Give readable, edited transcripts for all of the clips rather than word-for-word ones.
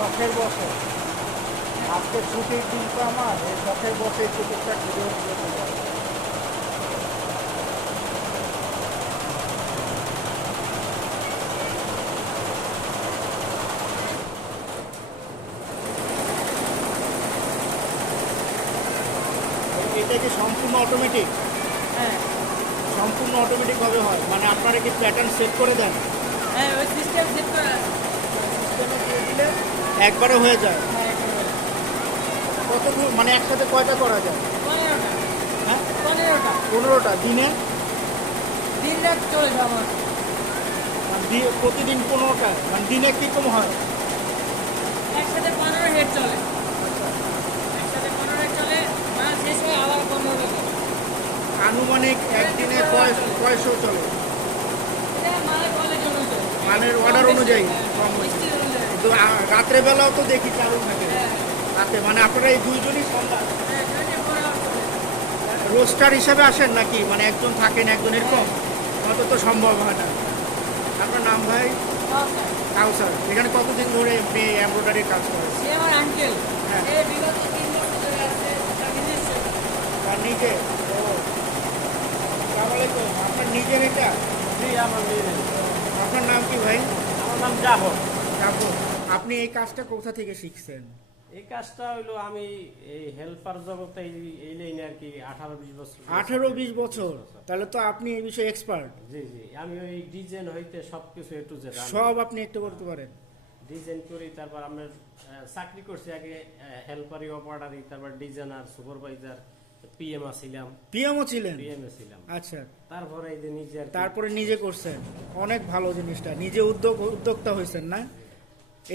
শখের বসে আজকে ছুটির দিন তো আমার এই শখের বসে একটু টুকটাক ভিডিও করতে যাই। এটা কি সম্পূর্ণ অটোমেটিক? হ্যাঁ সম্পূর্ণ অটোমেটিকভাবে হয়, মানে আপনারা কি প্যাটার্ন সেট করে দেন? হ্যাঁ ওই সিস্টেম সেট করা আছে। সিস্টেমে দিয়ে দিলে একবারে হয়ে যায়। হ্যাঁ একেবারে। কত মানে একসাথে কয়টা করা যায়? 15টা। হ্যাঁ 15টা 15টা দিনে? দিন রাত চলে আমার। মানে প্রতিদিন 15টা, মানে দিনে কীরকম হয়? একসাথে 15 হেড চলে। একসাথে 15 হেড চলে, মাল শেষ হয় আবার 15টা চলে। আনুমানিক একদিনে কয়শো চলে? এটা মালের কোয়ালিটি অনুযায়ী। মালের অর্ডার অনুযায়ী কম বেশি। মিষ্টির অনুযায়ী। কিন্তু রাত্রেবেলাও তো দেখি চালু থাকে হ্যাঁ রাতে, মানে আপনারা এই দুইজনই সন্ধ্যা হ্যাঁ 24 hours চলে। রোস্টার হিসেবে আসেন নাকি, মানে একজন থাকেন একজন এরকম? অত তো সম্ভব হয় না। আপনার নাম ভাই? আচ্ছা। কাউসার। এখানে কতদিন ধরে আপনি এমব্রয়ডারির কাজ করেন? সে আমার আঙ্কেল। হ্যাঁ। এ বিগত 3 বছর ধরে আছে, তার নিজস্ব। তার নিজে? ও আসসালামু আলাইকুম। আপনার নিজের এটা? জি আমার মেয়ে। আপনার নাম কি ভাই? আমার নাম জাফর। কাপড়। আপনি এই কাজটা কোথা থেকে শিখছেন? এই কাজটা হইলো আমি এই হেল্পার জগতে এই লাইনে আর কি 18-20 বছর। 18-20 বছর? তাহলে তো আপনি এই বিষয়ে এক্সপার্ট। জি জি আমি ওই ডিজাইন হইতে সবকিছু একটু জেড সব আপনি একটু করতে পারেন? ডিজাইন করি, তারপর আমরা চাকরি করছি আগে হেল্পারি অপারেটারি, তারপর ডিজাইনার সুপারভাইজার, পিএম ছিলাম। পিএমও ছিলেন? পিএম ছিলাম। আচ্ছা, তারপরে এই যে নিজে আর কি- তারপরে নিজে করছেন। অনেক ভালো জিনিসটা, নিজে উদ্যোক্তা হয়েছেন না?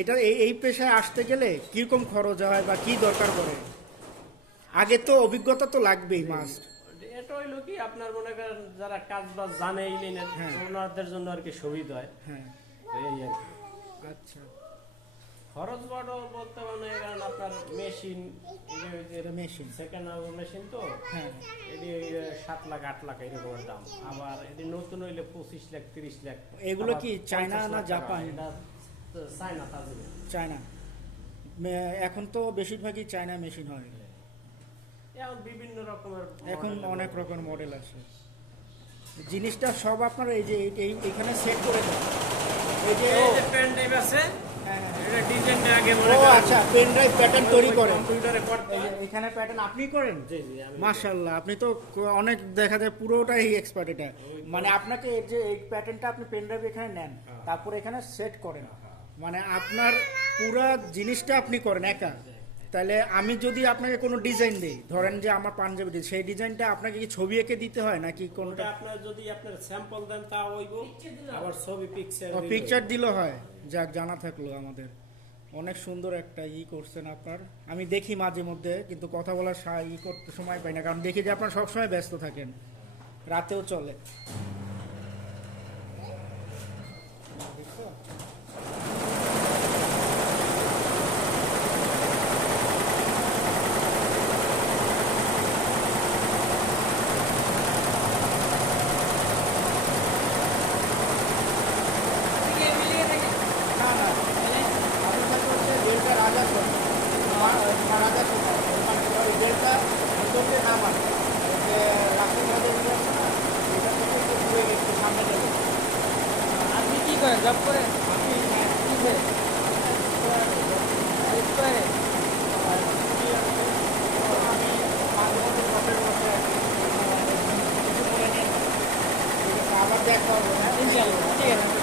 এটা এই পেশায় আসতে গেলে কিরকম খরচ হয় বা কি দরকার পড়ে? আগে তো অভিজ্ঞতা তো লাগবেই, মাস্ট। এটা হইলো কি আপনার মনে করেন যারা কাজ বাজ জানে এই লাইনের, হ্যাঁ। ওনাদের জন্য আর কি সুবিধা হয়। হ্যাঁ তো এই আর কি। আচ্ছা। খরচ বড় বলতে মানে কারণ আপনার মেশিন, এটা মেশিন? সেকেন্ড হ্যান্ড মেশিন তো হ্যাঁ। এটি 7 লাখ 8 লাখ এরকমের দাম। আবার এটি নতুন হইলে 25 লাখ 30 লাখ। এগুলো আবার কি 50 চায়না না লাখ টাকা। জাপান? এটা তো চায়না তাজিমেল। চায়না। এখন তো বেশিরভাগই চায়না মেশিন হয়। এখন বিভিন্ন রকমের এখন model অনেক এর- রকমের মডেল আছে। জিনিসটা সব আপনারা এই যে এখানে সেট করে দেন? এই যে এই যে পেন ড্রাইভ আছে, হ্যাঁ, হ্যাঁ। এটা ডিজাইনটা আগে মনে ও করেন আচ্ছা, পেন ড্রাইভ প্যাটার্ন তৈরি করেন? কম্পিউটারে করতে এই যে হয়। এখানে প্যাটার্ন আপনি করেন? জি জি আমি মাশাআল্লাহ, আপনি তো অনেক দেখা যায় পুরোটাই এক্সপার্ট এটা। মানে আপনাকে এই যে এই প্যাটার্নটা আপনি পেন ড্রাইভ এখানে নেন, তারপর এখানে সেট করেন, মানে আপনার পুরো জিনিসটা আপনি করেন একা। তাহলে আমি যদি আপনাকে কোনো ডিজাইন দিই, ধরেন যে আমার পাঞ্জাবি ডিজাইন, সেই ডিজাইনটা আপনাকে কি ছবি এঁকে দিতে হয় নাকি কোনটা? ওটা আপনার যদি আপনার স্যাম্পল দেন তা হইব, আবার ছবি পিকচার পিকচার দিলে হয়? যাক, জানা থাকলো আমাদের। অনেক সুন্দর একটা করছেন আপনার। আমি দেখি মাঝে মধ্যে, কিন্তু কথা বলার করতে সময় পাই না, কারণ দেখি যে আপনার সবসময় ব্যস্ত থাকেন, রাতেও চলে। দেখছো? এদিকে মিলিয়ে থাকে। না না, আপনার সাথে হচ্ছে ডেল্টা রাজা সোনা, রাজা সোনা, মানে ওই ডেল্টা ভিতরে নাম আছে, ওই যে রাস্তার মধ্যে আছে না, এটা থেকে একটু দূরে একটু সামনে যাবে। আপনি কি করেন? জব করেন? আপনি কিসে? স্কোয়ারে? আমি মাঝে মধ্যে শখের বসে কিছু করে নিয়ে, ঠিক আছে, আবার দেখা হবে, হ্যাঁ? ইনশাআল্লাহ ঠিক আছে।